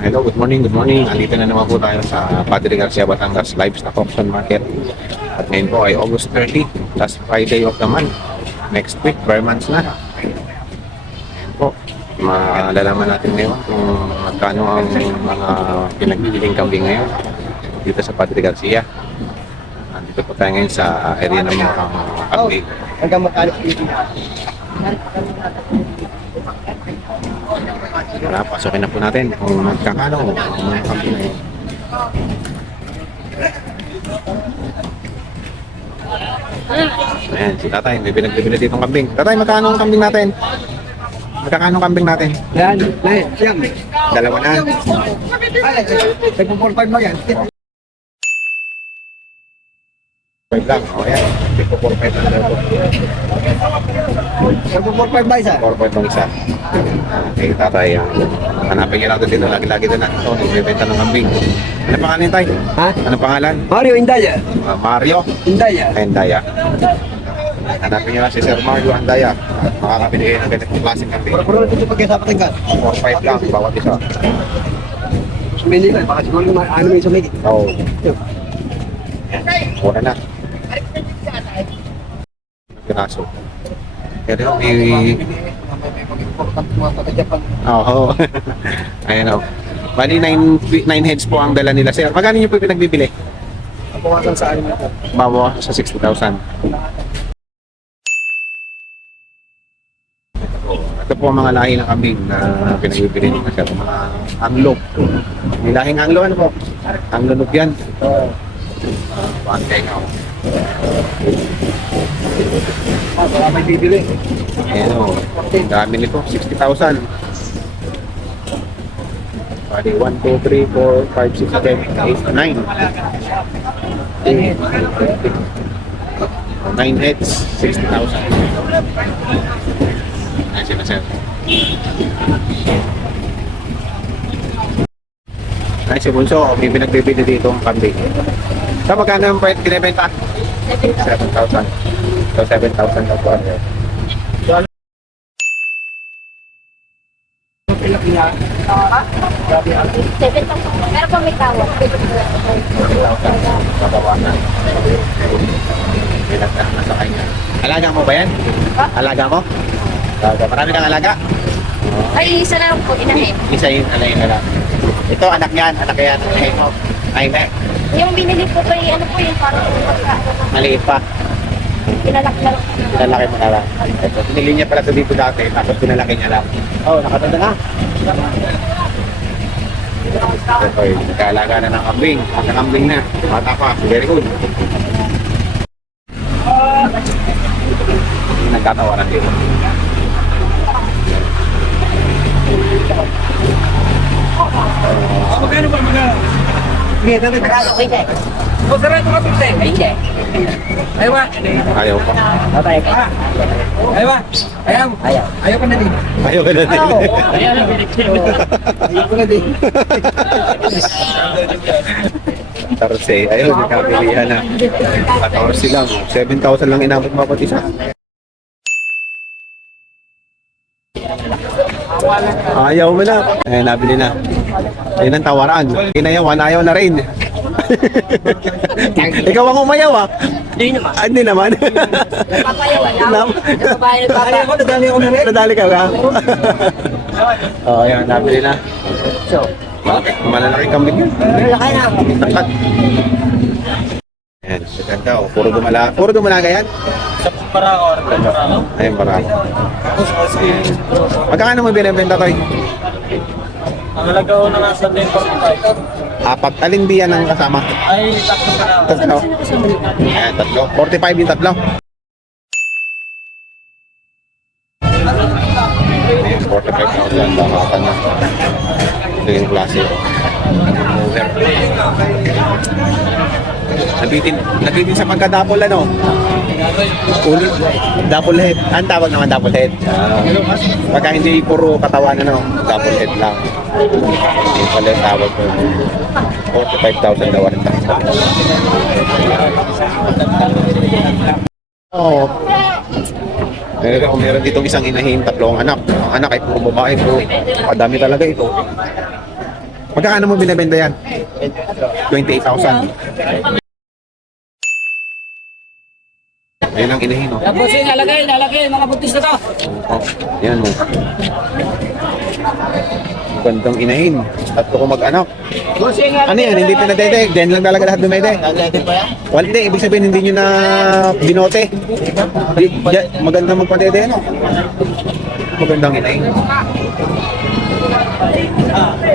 Hello, good morning, good morning. Andito na naman po tayo sa Padre Garcia, Batangas Livestock Auction Market. At ngayon po ay August 30, last Friday of the month. Next week, per months na. Ayan po, malalaman natin ngayon kung magkano ang mga pinagbibiling kambing ngayon dito sa Padre Garcia. Andito po tayo ngayon sa area ng mga kambing. Hanggang magkano? Tara, pasokin na po natin kung magkakano ang mga kambing ngayon. Ayan, si tatay, may pinagbibili ditong kambing. Tatay, magkano ang kambing natin? Magkakano ang kambing natin? Yan, siyam. Dalawa na. Ay, nagpo-45 ba yan? 5 lang. O yan, tigpo 4-5 na daw po. Nagpo-45 ba isa? 4-5 ang isa. Okay, tatay, hanapin niyo natin dito. Lagi-lagi din natin ito. Nagbibenta ng kambing. Ano pangalan tayo? Ha? Ano pangalan? Mario Indaya. Mario Indaya. Andaya. Hanapin niyo lang si Sir Mario Andaya. Makakabili kayo ng ganitong klaseng kambing. Puro dito pagkasama tingkat. 4-5 lang, bawat isa. Sumili ka, baka siguro ano may sumili. Oo. Mura na. Piraso. Pero may... Oo. Ayan o. Bali 9 heads po ang dala nila. Sir, magkano niyo po pinagbibili? Nabawasan sa alim ito. Bawa sa 60,000. Ito po ang mga lahi ng kambing na pinagbibili nila. Sir, mga Anglo. May lahing Anglo, ano po? Anglo Nubian. Pantay nga o. Baka may bibili. Ayan o. Dami nito. 60,000. Bali, 1, 2, 3, 4, 5, 6, 7, 8, 9. 9 heads, 60,000. Ayan sila, sir. Ayan si Bunso, may pinagbibili dito ang kambing. So, magkano ang binibenta? 7,000. So, 7,000 na po. Pero kung may tawag, 7,000. Babawasan. Nasa kanya. Alaga mo ba yan? Alaga mo? Marami kang alaga? ay isa na lang po, inahin. Isa yun, alayin na lang. Ito, anak yan. Anak yan. Alayin mo. Ay, na. Yung binili ko pa yung ano po yung parang pagka, Maliit pa. pinalak lang. Pinalaki mo na lang. Ito, pinili niya pala ito dito dati. Tapos pinalaki niya lang. Oh, nakatanda na. Ito, nagkaalaga na ng kambing. Nakakambing na. Bata pa. Very good. Nagkatawaran dito. Magkano ba magkano? Sige, dati Tagalog. Pwede. O, sarado ka pinte. Pwede. Ayaw ba? Ayaw pa. Babay ka. Ayaw ba? Ayaw. Ayaw. Ayaw ka na din. Ayaw ka na din. Ayaw na Ayaw ka na din. Tarse. Ayaw, nagkapilihan na. 14 lang. 7,000 lang inabot mo pati isa. Ayaw mo na. Eh, nabili na. Ayun ang tawaran. Inayawan, ayaw na rin. Ikaw ang umayaw ah. Hindi naman. Ah, hindi naman. Papayawan lang. Babae na Nadali ako, nadali ako na rin. Nadali ka ba? Oo, ayan, nabili na. So, malalaki kambing yun. Malaki na. Takat. Ayan, ganda oh. Puro dumalaga yan? Sa Parao. Ayan, parang. Magkano mo binibenta tayo? Ang nalagaw na nasa 10.45. Apat. Alin biyan ang kasama? Ay, takto ka na. Tatlo. Ayan, tatlo. 45 yung tatlo. Ayan, 45,000. Baka ka na. Ito yung klase. Nabitin sa pagka-double ano? Ulit. Double head. Ang tawag naman double head. Pagka hindi puro katawan ano, double head lang. Yung pala yung tawag ko. 45,000 daw ang tawag. Oo. Meron ditong isang inahin, tatlong anak. Ang anak ay puro babae, puro kadami talaga ito. Magkano mo binibenta yan? 28,000. Ayun ang inahin, no? Bossing, lalagay, mga buntis na to. Oh, yan, no? Gandang inahin. Tatlo ko mag-anak. Bossing, Ano yan? Hindi pinadede. Diyan lang talaga lahat dumede. lalagay pa yan? Wala, hindi. Ibig sabihin, hindi nyo na binote. Magandang magpadede, no? Magandang inahin.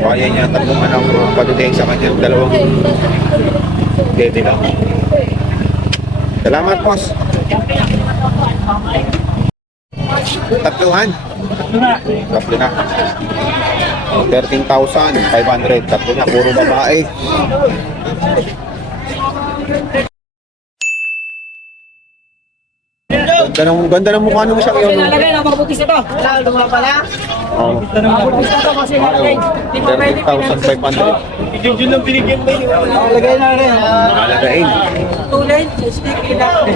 Kaya niya tatlong anong padede sa kanya. Dalawang dede lang. Salamat, boss. Tatluhan. Tatlo na. 13,500. Tatlo na. Puro babae. Ganda ng mukha ng siya Bossing, yun. lalagay, mga buntis na to. Lalo nga pala. Oh. Mga buntis na to, bossing, lalagay. Di ba pwede 13,500. Yun lang binigyan mo yun. Lagay na rin. Malagain. Tulay, stick, ilang.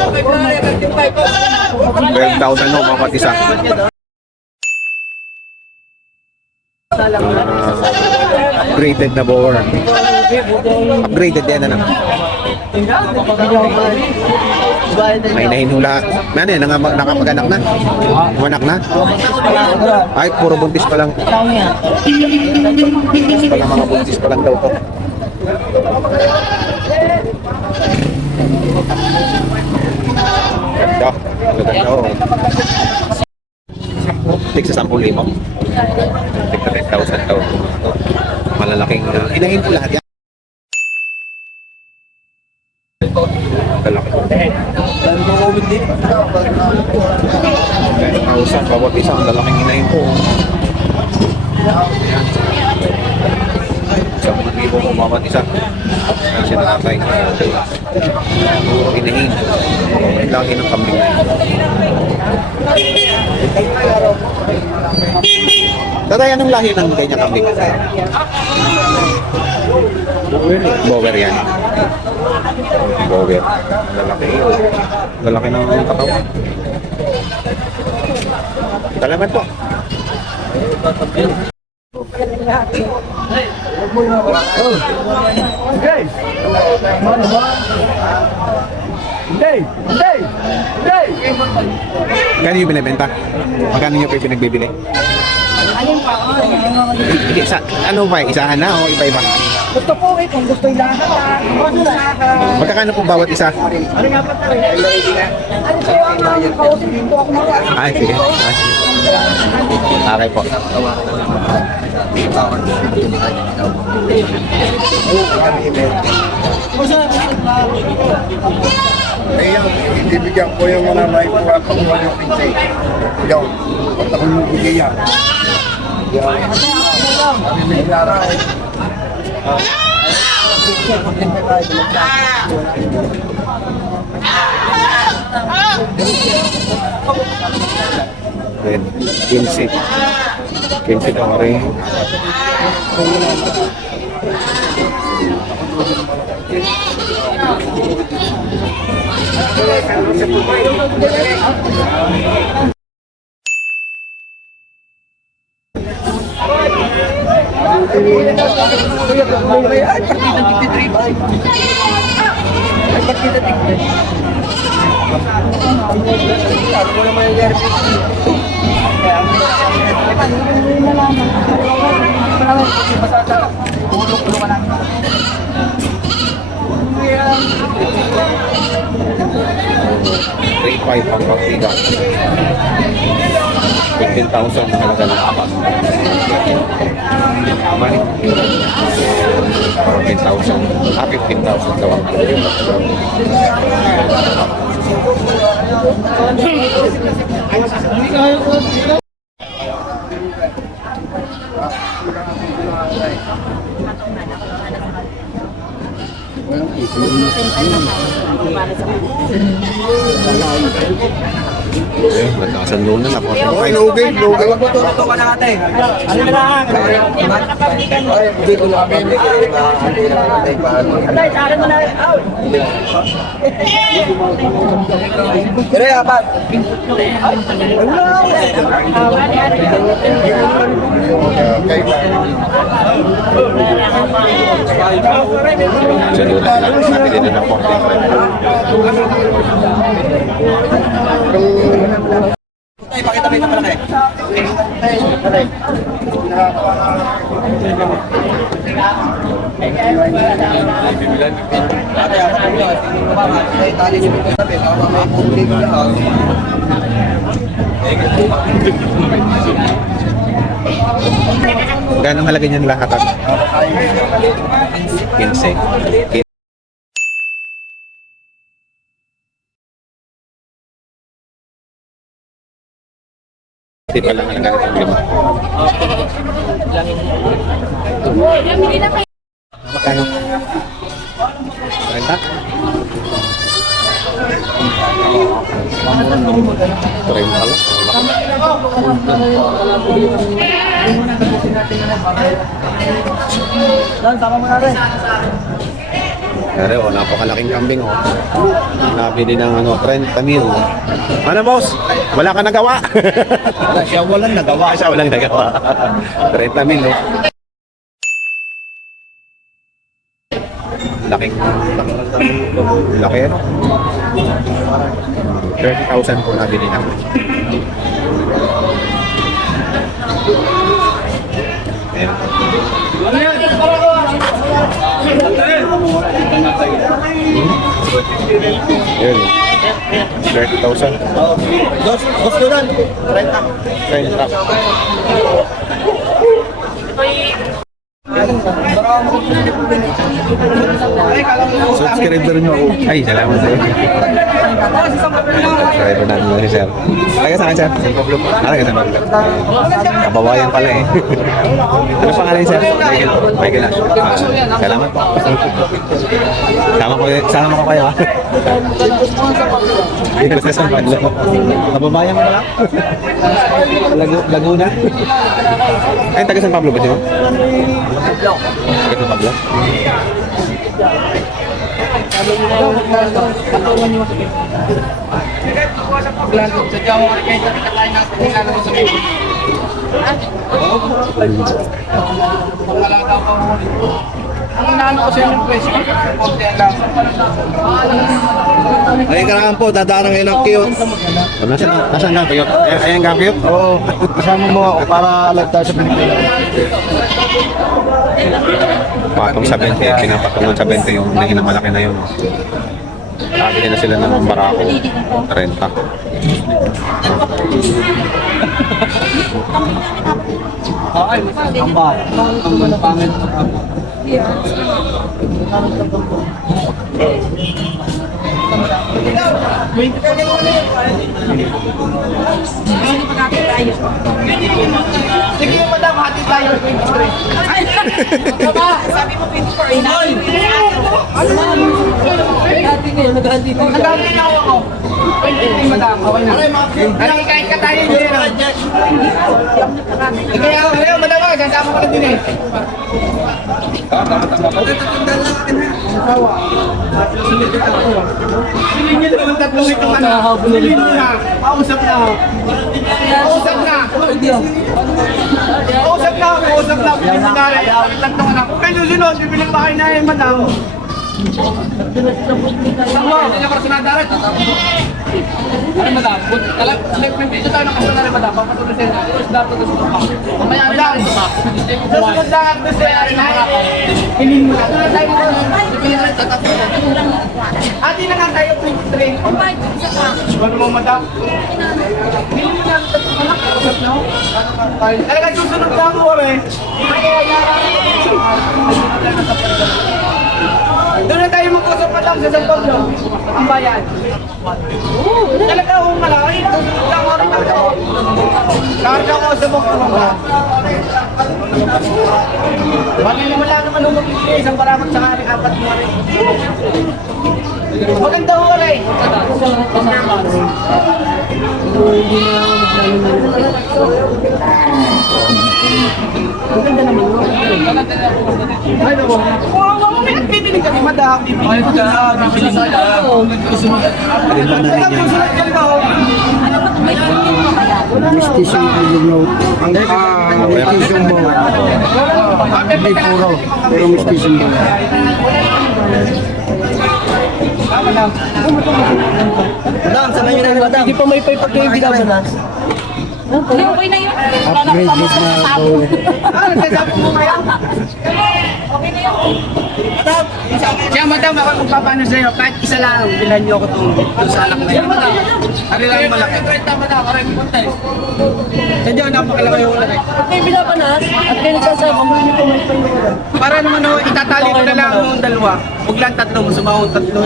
12,000 no, mga isa. Upgraded na bower. Upgraded din, ano? May nahinula. Ano yan, nakapag-anak na? Umanak na? Ay, puro buntis pa lang. Buntis pa lang, mga buntis pa lang daw to. Ganda. Ganda, oh. Tig sa 10,000. Tig sa 10,000 daw. Malalaking inahin ko lahat yan. Malaki. 10,000 bawat isa. Ang lalaking inahin ko. Ayan. 10,000 ko bawat isa. Ayan si tatay. Puro inahin. Ang laki ng kambing na yun. Tatay, anong lahi ng ganyan kambing? Bower yan. Bower. Lalaki yun. Lalaki ng katawan. Salamat po. Okay. Hindi. Kano yung binibenta? Magkano nyo pa yung pinagbibili? Ano ba? Isahan na o iba-iba? Gusto po kung gusto yung lahat. Magkakano po bawat isa? Ano po ang kausapin po ako mga. Ay, sige. Ay, sige. Okay po. Kaya ibibigyan ko yung mga may kuha ko yung pinsay. Yan. At ako yung bigay yan. Yan. Sabi may Clara eh. Ayan, 15. 15 ka rin. $3,500 ang pagtiga. 15,000 talaga na apat. Money. 14,000. 15,000 daw ang nagkasan doon na po. Ay, lugay. Ito ka na ate. Ano na lang? Hindi ko lang kami. Atay, sa akin mo na. Kaya apat. So, doon na lang. Nabili din ng 45. Tay, pakita mo yung malaki. Ate, ako po yun. May tali siya dito sabi. Ako may puti ko lang. Gano'ng halaga niyan lahat? 15. Hindi pa lang halaga nitong 5. Magkano? 30? 30 lang. Dan, tama mo natin. Pero napakalaking kambing oh. Nabili ng 30 mil. Ano boss? Wala ka nagawa? Wala siya, walang nagawa. Siya walang nagawa. 30 mil oh. Laking laki ano? 30,000 po nabili na. Ayan. Yun. 30,000. Dos doon. 30. Subscriber nyo ako. Ay, salamat sa'yo. Subscriber natin lang si Sir. Taga saan Sir? San Pablo. Taga San Pablo. Kababayan pala eh. Ano pangalan niya, Sir? Michael. Michael na. Salamat po. Sama ko kayo ha. Dito sa San Pablo. Kababayan mo na lang. Laguna. Ay, taga San Pablo ba siya? Taga San Pablo? Ang inaano ko sa inyong question, konti lang. Ay, kailangan po, dadaan ngayon ng cute. Nasaan ka? Kayot? Ayan ka, Kayot? Oo, kasama mo ako para alag tayo sa Pilipinas. Patong sa 20, pinapatungan sa 20 yung nahin na malaki na yun. Pabili na sila ng barako, 30. Ay, ang ba? Ang pangit. Sige, madam, hati tayo. Ay, sabi mo 24. Nag-hati na ako. 23, madam. Okay na. Kain ka tayo dyan. Kaya, madam, sasama ko na din eh. Silingin nyo naman tatlong itong ano. Silingin nyo na. Pausap na. Pausap na. Pausap na. Pausap na. Silingin nyo na. Tatlong anak. Kaya susunod, bibilang bahay na eh, madam. Tama, hindi niya para sinadarat. Ano madam? Nag-video tayo ng kasama na madam. Papatuloy sa'yo na. Dapat na sa mga. Mamaya na lang. Susunod lang at doon sa'yo na. Hilin mo lang. Ati na nga tayo 23. Ano mo madam? Hilin mo lang. Usap na ho. Talaga susunod lang mo eh. Doon na tayo mag-usap madam sa San Pablo. Ang bayan. Talaga akong malaki. Susunod lang ako rin ako. Karga ko sa bukong mga. Bakit wala naman nung mag-isip. Isang paramat sa karing 4 mo rin. Maganda ho rin. Ay, naku. Kung may nagpipili kami, madami. Ay, bibili ka. Mistisyon mo. Ang mistisyon mo. Hindi puro. Pero mistisyon mo. Madam, saan nyo na madam? Hindi pa may paypag kayo binabanas. Hindi, okay na yun. Upgrade na po. Nagsasabi mo kaya? Okay na yun. Siya, madam, ako magpapano sa'yo. Kahit isa lang, bilhan niyo ako itong sa alak na yun. Ano lang malaki? Hindi, napakalaki yung malaki. Pag may binabanas, at kayo nagsasabi, hindi pa may paypag. Para naman ho, itatali ko na lang yung dalawa. Huwag lang tatlo, masumahon tatlo.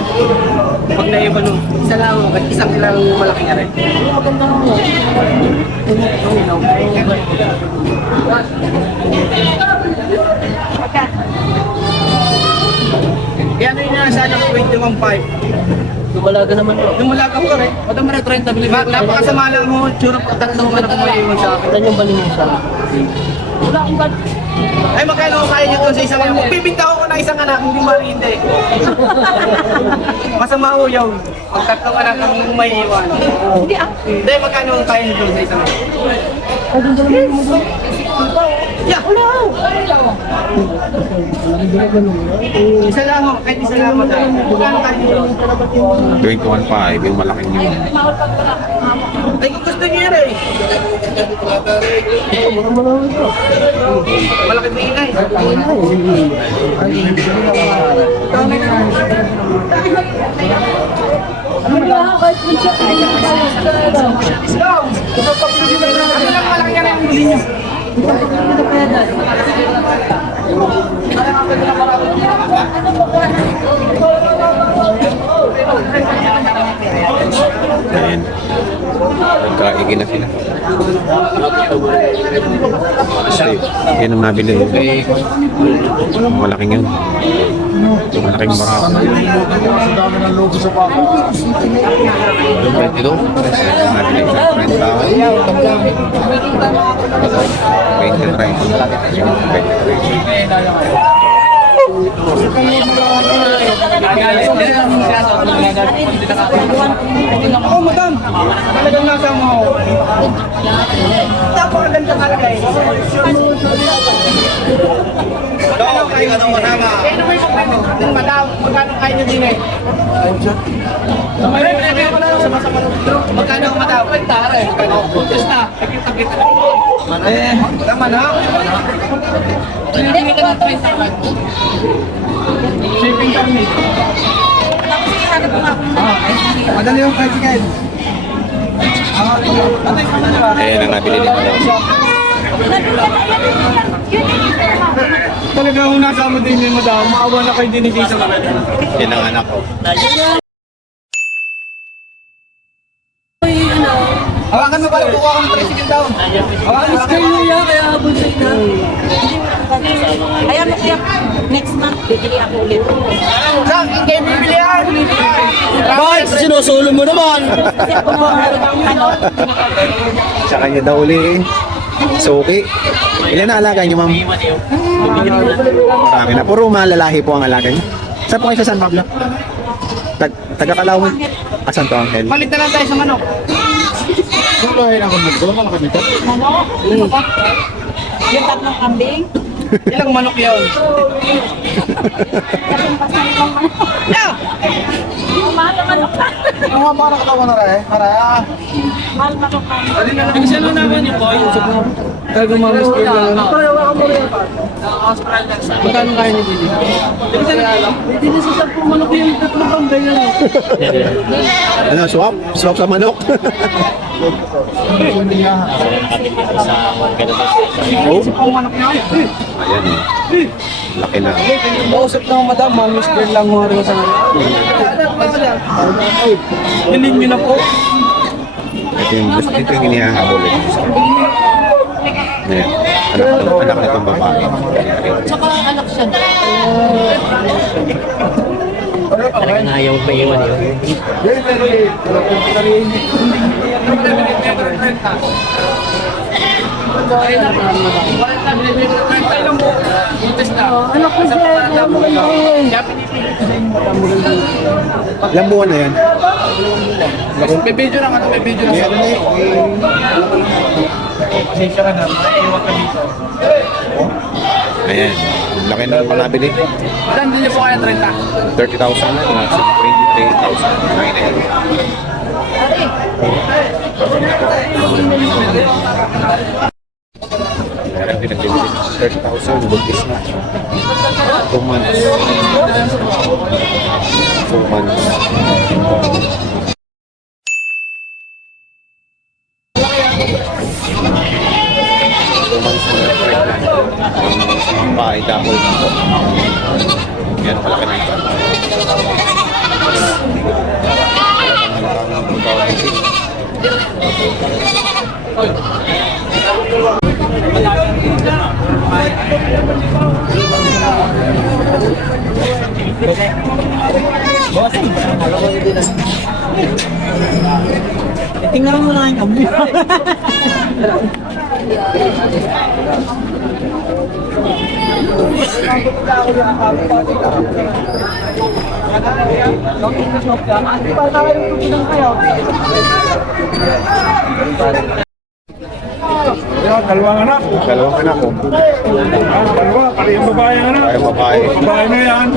Pag naiba no, isa lang ho, kahit isang ilang malaki nga rin. Maganda mo. Kaya ano yung nasa ng 21.5? Lumalaga naman po. Yung malakaw ka rin. Madam, na 30 bilhin. Napakasama lang mo, tsura po tatlo man ako maiiwan sa akin. Saan yung baling mo sa akin? Wala akong bad. Ay, magkano ko kaya nito sa isang anak? Magbibinta ko ng isang anak, hindi marinde. Masama ho yun. Pag tatlong anak ang may iwan. Hindi ah. Hindi, magkano ko kaya nito sa isang anak? Ay, doon naman mo doon. Yeah. Wala. Isa lang ho, kahit isa lang mo tayo. Magkano kaya nito? 21.5, yung malaking yun. Mawal pag wala. Ay, kung gusto niyo rin. Malaki na ingay. Ano ba? Kahit kung siya Go! Ano lang malaki nga rin ang bilhin niyo? Ayan. Nagkaigin na sila. Kasi, yan ang nabili. Yung malaking yun. Yung malaking barako. Ang dami ng logo sa baka. Ito, nabili sa 30. Yung 23. Oh, madam. Talagang nasa mo. Napakaganda talaga eh. Ano kayo ng manama? Ano may kumento din, madam? Magkano kayo nyo din eh? Magkano ang madam? Tara eh. Just na. Nakita-kita. Eh, naman ha? Shipping kami. Madali yung bicycle. Ayan ang nabili nila. Talaga kung nasama din yung madam, maawa na kayo din sa mga. Yan ang anak ko. Hawakan mo pala, kukuha ko ng tricycle daw. Hawakan mo kayo niya, kaya habol sa ina. Ayan mo siya. Next month, bibili ako ulit. Saan? Kayo bibili yan? Bakit? Sinusulo mo naman. Kasi ako meron ng ano. Sa kanya daw uli eh. Suki. Ilan na alaga niyo, ma'am? Marami na. Puro malalahi po ang alaga niyo. Saan po kayo sa San Pablo? Taga-Kalawin. Asan to, Angel? Palit na lang tayo sa manok. Yung tatlong kambing. Ilang manok yun? Katumpas na limang manok. Yeah! Mahal ang manok ka. Mga para katawan na rin. Para. Mahal manok ka. Kasi ano naman yung boy? Talagang mga mister na lang. Magkano kaya niyo bili? Hindi sa 10 manok yung tatlong kambing yan. Ano, swap? Swap sa manok? Oh, Ang manok niya. ayan eh. Laki na. Mausap na madam, mga mister lang mo rin sa mga. Bilhin niyo na po. Ito yung inihahabol eh. Ayan. Anak na itong babae. Tsaka anak siya. Talagang ayaw pa iwan yun. Ano ko siya? Ilang buwan na yan? May video na nga, may video na. Ayan. Laki na lang nabili. Ilan din niyo po kaya 30? 30,000 na. 23,000. Ayun na yan. Meron din nagbibili. 30,000. Buntis na. 2 months. 2 months. Bahay dahol dito. Yan, malaki na ito. Tingnan mo na yung kami. Dalawang anak. Dalawang anak ko. Dalawa, pati yung babae ang anak. Ay, babae. Babae na yan.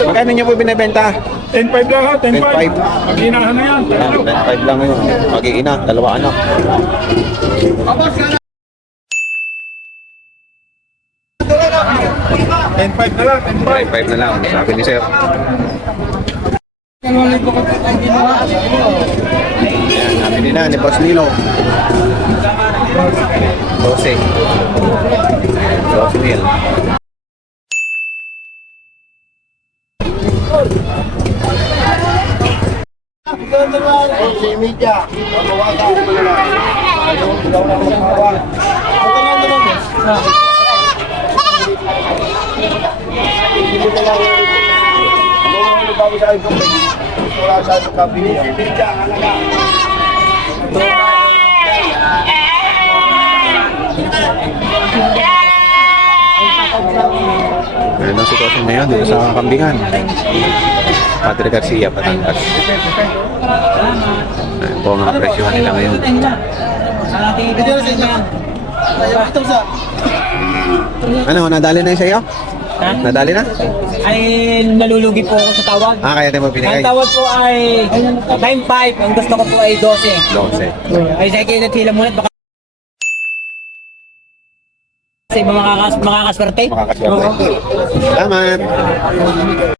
Magkano niyo po binibenta? 10-5 lang ha, 10-5. 10-5. Pag-inahan na yan. Ayan, 10,500 lang yun. Mag-iina, dalawa anak. $10,500 na lang, 5 na lang, sabi ni Sir. Ayan, nabili na ni Boss Nilo. 12. 12 mil. Si Media, mabawaga ako na lang. Ikaw na mabawa. Hindi na lang. Ano bago sa akin? Wala sa akin kapi. Si Media, halaga. Ayan ang sitwasyon ngayon dito sa Kambingan. Padre Garcia, Batangas. Ayan po ang mga presyohan nila ngayon. Ano, nadali na yung sa'yo? Ha? Nadali na? Ay, nalulugi po ako sa tawag. Kaya tayo mo Ang binigay? tawag po ay 9-5. Ang gusto ko po ay 12. 12. Ay, sa kayo natila muna. Baka sa iba makakaswerte. Makakaswerte. Salamat!